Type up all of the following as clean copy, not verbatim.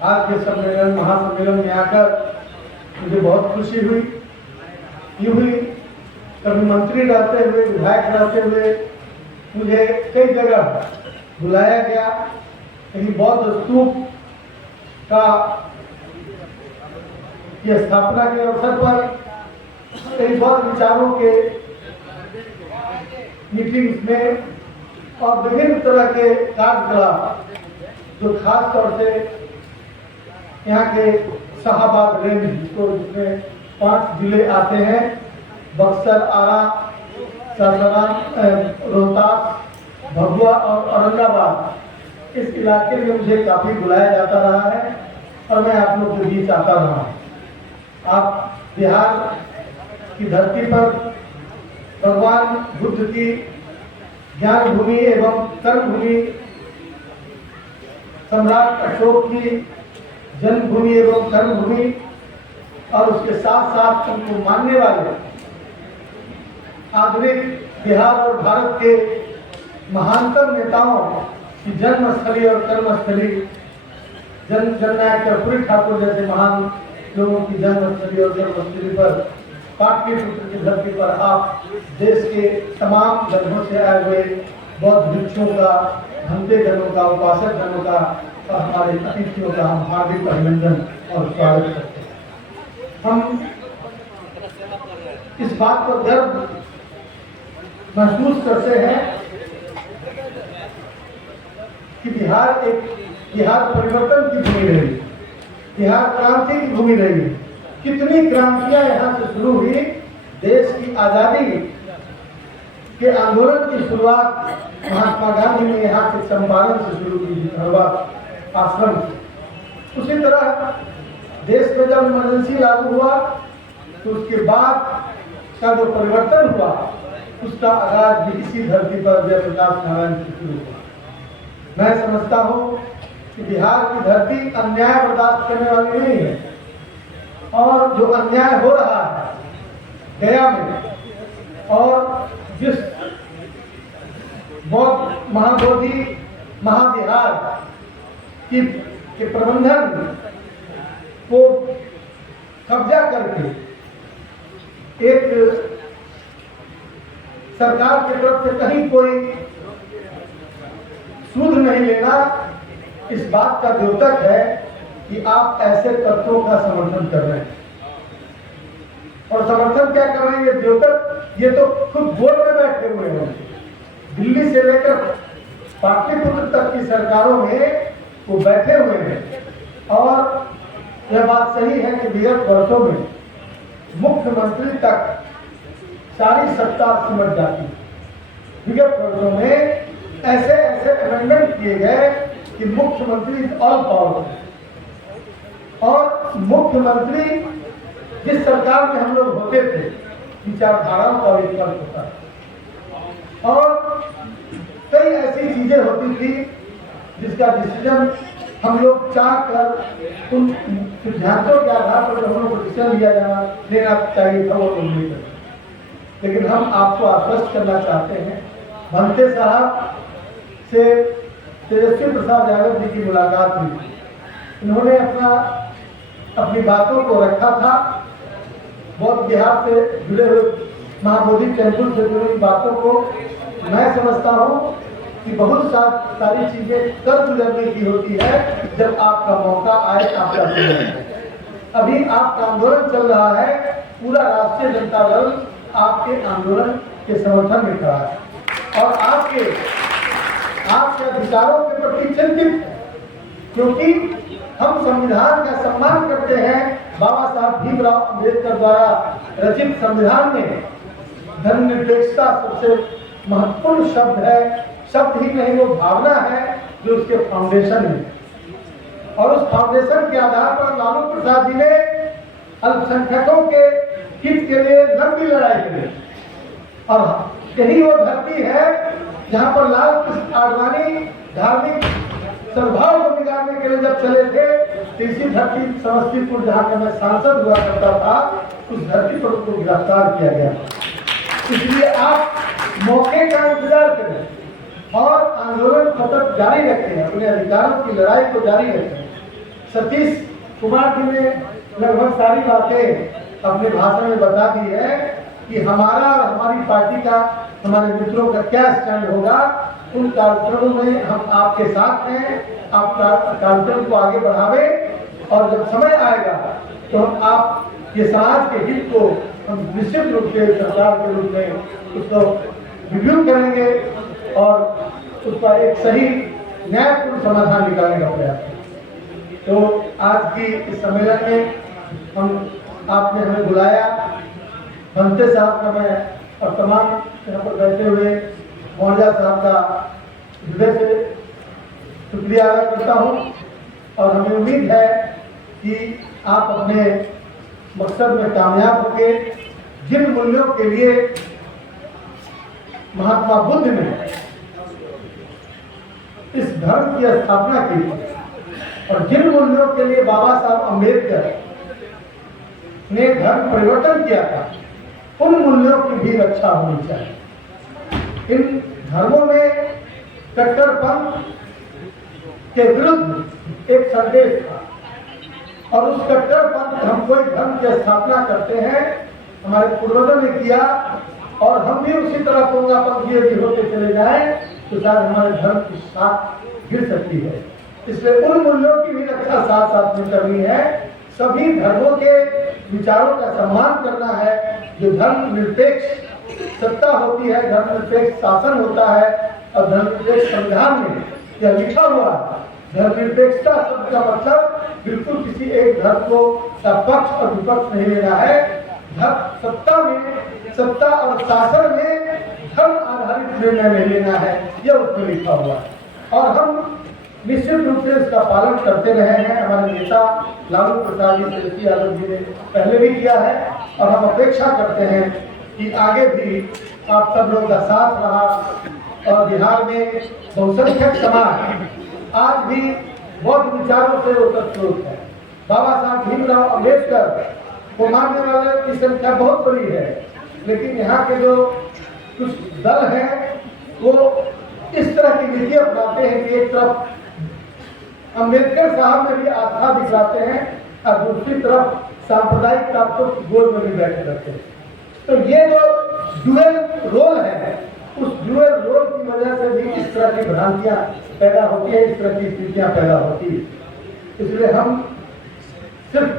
आज के सम्मेलन महासम्मेलन में आकर मुझे बहुत खुशी हुई। यूं ही कभी मंत्री रहते हुए, विधायक रहते हुए मुझे कई जगह बुलाया गया। कहीं बौद्ध स्तूप का की स्थापना के अवसर पर कई बौद्ध विचारों के मीटिंग्स में और विभिन्न तरह के कार्यकलाप जो खास तौर से यहाँ के शाहाबाद रेंज जिसमें 5 जिले आते हैं, बक्सर, आरा, सासाराम, रोहतास, भभुआ और औरंगाबाद, इस इलाके में मुझे काफ़ी बुलाया जाता रहा है और मैं आप लोग के बीच आता रहा हूँ। आप बिहार की धरती पर भगवान बुद्ध की ज्ञान भूमि एवं कर्म भूमि, सम्राट अशोक की जन्मभूमि एवं कर्म भूमि और उसके साथ साथ उनको मानने वाले आधुनिक बिहार और भारत के महानतम नेताओं की जन्मस्थली और कर्मस्थली, जननायक कर्पूरी ठाकुर जैसे महान लोगों की जन्मस्थली और कर्मस्थली पर, पाटलिपुत्र की धरती पर आप देश के तमाम जगहों से आए हुए बौद्ध भिक्षुओं का, भंते जनों का, उपासक जनों का और हमारे अतिथियों का हम हार्दिक अभिनंदन और स्वागत करते हैं। हम इस बात पर गर्व महसूस करते हैं कि बिहार परिवर्तन की भूमि रही, बिहार क्रांति की भूमि रही। कितनी क्रांतियां यहाँ से शुरू हुई। देश की आजादी के आंदोलन की शुरुआत महात्मा गांधी ने यहाँ के चंपारण से शुरू की, धनबाद आश्रम। उसी तरह देश में जब इमरजेंसी लागू हुआ तो उसके बाद का जो परिवर्तन हुआ उसका आगाज भी इसी धरती पर जयप्रकाश नारायण से शुरू हुआ। मैं समझता हूँ कि बिहार की धरती अन्याय बर्दाश्त करने वाली नहीं है और जो अन्याय हो रहा है गया में और जिस बौद्ध महाबोधि महाविहार के प्रबंधन को कब्जा करके एक सरकार की तरफ से कहीं कोई सूद नहीं लेना, इस बात का द्योतक है कि आप ऐसे तत्वों का समर्थन कर रहे हैं। और समर्थन क्या कर रहे हैं? ये द्योतक ये तो खुद बोर्ड में बैठे हुए हैं। दिल्ली से लेकर पाटलिपुत्र तक की सरकारों में वो बैठे हुए हैं और यह बात सही है कि विगत वर्षों में मुख्यमंत्री तक सारी सत्ता सिमट जाती है। विगत वर्षों में ऐसे अमेंडमेंट किए गए कि मुख्यमंत्री ऑल पावरफुल और मुख्यमंत्री जिस सरकार में हम लोग होते थे विचारधाराओं का विकल्प होता है और कई ऐसी चीजें होती थी जिसका डिसीजन हम लोग चाह कर उन सिद्धांतों के आधार पर हम लोग को डिसीजन लेना चाहिए था, वो तो नहीं करते। लेकिन हम आपको आश्वस्त करना चाहते हैं, भंते साहब से तेजस्वी प्रसाद यादव जी की मुलाकात हुई। इन्होंने अपनी बातों को रखा था, बौद्ध बिहार से जुड़े हुए महाबोधि टेम्पल से जुड़ी बातों को मैं समझता हूँ कि बहुत सारी चीजें कर गुजरने की होती है जब आपका मौका आए, आपका समय। अभी आपका आंदोलन चल रहा है, पूरा राष्ट्रीय जनता दल आपके आंदोलन के समर्थन में खड़ा है और आपके अधिकारों के प्रति चिंतित है, क्योंकि हम संविधान का सम्मान करते हैं। बाबा साहब भीमराव अम्बेडकर द्वारा रचित संविधान में धर्मनिरपेक्षता सबसे महत्वपूर्ण शब्द है। शब्द ही नहीं, वो भावना है जो उसके फाउंडेशन है और उस फाउंडेशन के आधार पर लालू प्रसाद जी ने अल्पसंख्यकों के हित के लिए लंबी लड़ाई करी और यही वो धरती है जहां पर लाल कृष्ण आडवाणी धार्मिक सद्भाव को बिगाड़ने के लिए जब चले थे, तो इसी धरती समस्तीपुर जहां का मैं सांसद हुआ करता था, उस धरती पर उनको गिरफ्तार किया गया। इसलिए आप मौके का इंतजार करें और आंदोलन सतत जारी रखें, अपने अधिकारों की लड़ाई को जारी रखें। सतीश कुमार जी ने लगभग सारी बातें अपने भाषण में बता दी है कि हमारा और हमारी पार्टी का, हमारे मित्रों का क्या स्टैंड होगा। उन कार्यक्रमों में हम आपके साथ हैं। आप कार्यक्रम को आगे बढ़ावे और जब समय आएगा तो हम आप ये समाज के हित को हम निश्चित रूप से सरकार के रूप में उसको रिव्यू करेंगे और उसका एक सही न्यायपूर्ण समाधान निकालने का प्रयास करेंगे। तो आज की इस सम्मेलन में आपने हमें बुलाया, भंते साहब का मैं और तमाम यहाँ पर बैठे हुए मौर्या साहब का हृदय से शुक्रिया अदा करता हूँ और हमें उम्मीद है कि आप अपने मकसद में कामयाब होंगे। जिन मूल्यों के लिए महात्मा बुद्ध ने इस धर्म की स्थापना की और जिन मूल्यों के लिए बाबा साहब अम्बेडकर ने धर्म परिवर्तन किया था, उन मूल्यों की भी रक्षा होनी चाहिए। इन धर्मों में कट्टरपंथ के विरुद्ध एक संदेश था और उस कट्टरपंथ, हम कोई धर्म की स्थापना करते हैं, हमारे पूर्वजों ने किया और हम भी उसी तरह पोंगापंथी यदि होते चले जाएं तो शायद हमारे धर्म की साख गिर सकती है। इसलिए उन मूल्यों की भी रक्षा साथ साथ में करनी है। सभी धर्मों के विचारों का सम्मान करना है। जो धर्मनिरपेक्ष सत्ता होती है, धर्मनिरपेक्ष शासन होता है और धर्मनिरपेक्ष संविधान में यह लिखा हुआ है। धर्मनिरपेक्षता शब्द का मतलब बिल्कुल किसी एक धर्म को पक्ष और विपक्ष नहीं लेना है। सत्ता और शासन में धर्म आधारित निर्णय नहीं लेना है, यह उसमें लिखा हुआ है और हम निश्चित रूप से इसका पालन करते रहे हैं। हमारे नेता लालू प्रसाद जी तेजस्वी यादव जी ने पहले भी किया है और हम अपेक्षा करते हैं कि आगे भी आप सब लोगों का साथ रहा और बिहार में बहुसंख्यक समाज आज भी बौद्ध विचारों से ओतप्रोत है। बाबा साहब भीमराव अम्बेडकर को मानने वाले की संख्या बहुत बड़ी है, लेकिन यहाँ के जो कुछ दल हैं वो इस तरह की नीति अपनाते हैं कि एक तरफ अम्बेडकर साहब में भी आस्था दिखलाते हैं और दूसरी तरफ सांप्रदायिक ताकतों की गोद में भी बैठे रहते हैं। तो ये जो ड्यूअल रोल है, उस ड्यूअल रोल की वजह से भी इस तरह की भ्रांतियां पैदा होती है, इस तरह की स्थितियां पैदा होती है। इसलिए हम सिर्फ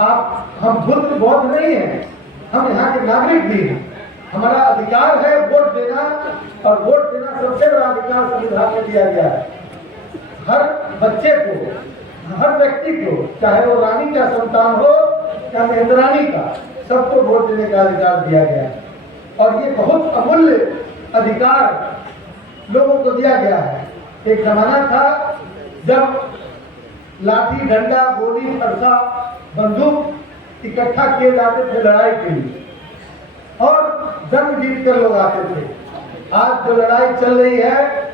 हम बुद्ध बौद्ध नहीं हैं, हम यहाँ के नागरिक भी हैं। हमारा अधिकार है वोट देना और वोट देना सबसे बड़ा अधिकार संविधान में दिया गया है। हर बच्चे को, हर व्यक्ति को, चाहे वो रानी का संतान हो या मेहंदरानी का, सबको वोट देने का अधिकार दिया गया है और ये बहुत अमूल्य अधिकार लोगों को दिया गया है। एक जमाना था जब लाठी, डंडा, गोली, फरसा, बंदूक इकट्ठा किए जाते थे लड़ाई के लिए और जंग जीत कर लोग आते थे। आज जो लड़ाई चल रही है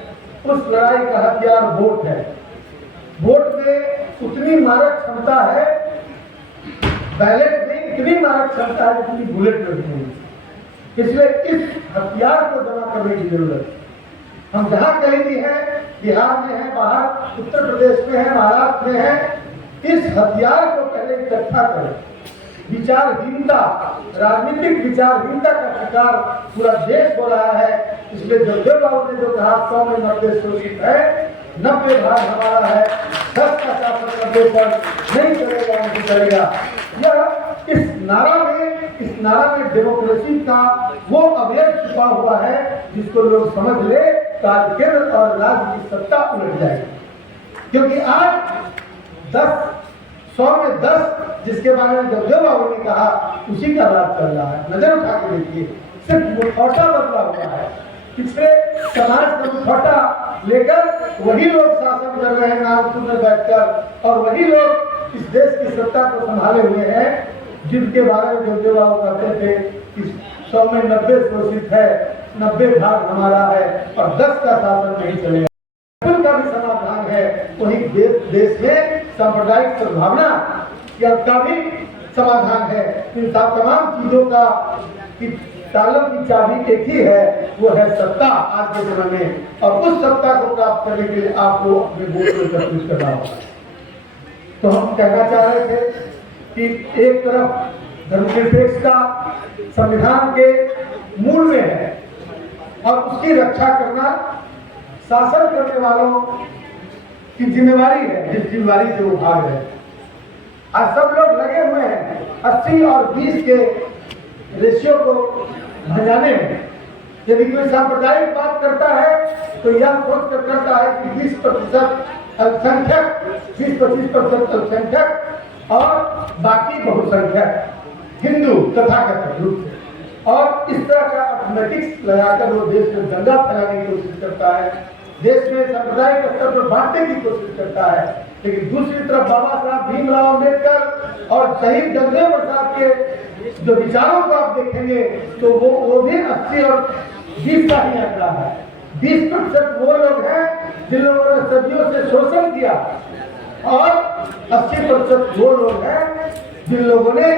उस लड़ाई का हथियार वोट है। वोट में उतनी मारक क्षमता है, बैलेट में इतनी मारक क्षमता है जितनी बुलेट में नहीं है। इसलिए इस हथियार को जमा करने की जरूरत है। हम जहाँ कहीं भी हैं, बिहार में है, बाहर उत्तर प्रदेश में है, महाराष्ट्र में है, इस हथियार को पहले इकट्ठा करें। विचारहीनता, राजनीतिक विचारहीनता का शिकार पूरा देश हो रहा है। इसलिए जगदेव बाबू ने जो कहा 100 में 90 शोषित है, 90 भाग हमारा है, 10 का शासन 90 पर नहीं चलेगा, नहीं चलेगा। यह इस नारा में डेमोक्रेसी का वो अवयव छुपा हुआ है जिसको लोग समझ ले तो आज केंद्र और राज्य की सत्ता उलट जाएगी। क्योंकि आज 100 में 10 जिसके बारे में जगदेव बाबू ने कहा उसी का राज चल रहा है। नजर उठा के देखिए, सिर्फ मुखौटा बदला हुआ है। पिछले समाज का मुखौटा लेकर वही लोग शासन कर रहे हैं नागपुर में बैठकर और वही लोग इस देश की सत्ता को संभाले हुए हैं जिनके बारे में जगदेव बाबू कहते थे कि 100 में 90 शोषित है, 90 भाग हमारा है और 10 का शासन नहीं चलेगा। का भी समाधान है, वही देश में सांप्रदायिक सद्भावना का भी समाधान है। इन तमाम चीजों का तालब की चाबी एक ही है, वो है सत्ता आज के समय में। और उस सत्ता को प्राप्त करने के लिए आपको अपने वोट को एकत्रित करना होगा। तो हम कहना चाह रहे थे कि एक तरफ धर्मनिरपेक्षता संविधान के मूल में है और उसकी रक्षा करना शासन करने वालों की जिम्मेवारी है, जिस जिम्मेवारी से वो भाग रहे हैं। आज सब लोग लगे हुए हैं 80 और 20 के रेशियो को भजाने में। यदि कोई सांप्रदायिक बात करता है तो यह सोच कर करता है कि 20% अल्पसंख्यक, 20-25% अल्पसंख्यक और बाकी बहुसंख्यक हिंदू तथाकथित रूप से, और इस तरह का अर्थमेटिक्स लगाकर वो देश में दंगा फैलाने की कोशिश करता है, देश में सांप्रदायिक स्तर पर बांटने की कोशिश करता है। लेकिन दूसरी तरफ बाबा साहब भीमराव अम्बेडकर और शहीद जगदेव प्रसाद के जो विचारों को आप देखेंगे तो वो भी 80 और 20 का ही आंकड़ा है। 20% वो लोग हैं जिन लोगों ने सदियों से शोषण किया और 80% वो लोग हैं जिन लोगों ने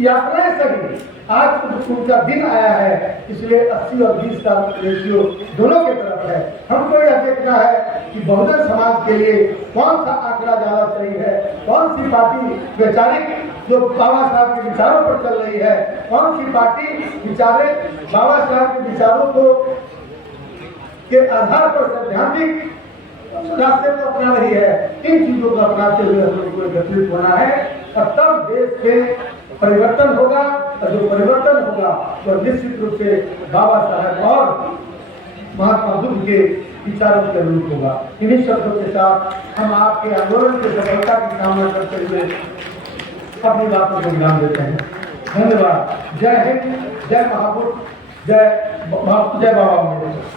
यात्राएं सही। आज उनका दिन आया है, इसलिए 80 और 20 का रेशियो दोनों के तरफ है। हमको यह देखना है कि बहुजन समाज के लिए कौन सा आंकड़ा ज्यादा सही है, कौन सी पार्टी वैचारिक जो बाबा साहब के विचारों पर चल रही है, कौन सी पार्टी विचारे बाबा साहब के विचारों को के आधार पर सैद्धांतिक रास्ते को अपना रही है। इन चीजों को अपनाते हुए हम लोग को एकत्रित होना है और तब देश में परिवर्तन होगा, और जो परिवर्तन होगा तो निश्चित रूप से बाबा साहब और महात्मा बुद्ध के विचारों के अनुरूप होगा। इन्हीं शब्दों के साथ हम आपके आंदोलन की सफलता की कामना करते हुए अपनी बातों को विराम देते हैं। धन्यवाद। जय हिंद, जय महापुरुष, जय बाबा अम्बेडकर।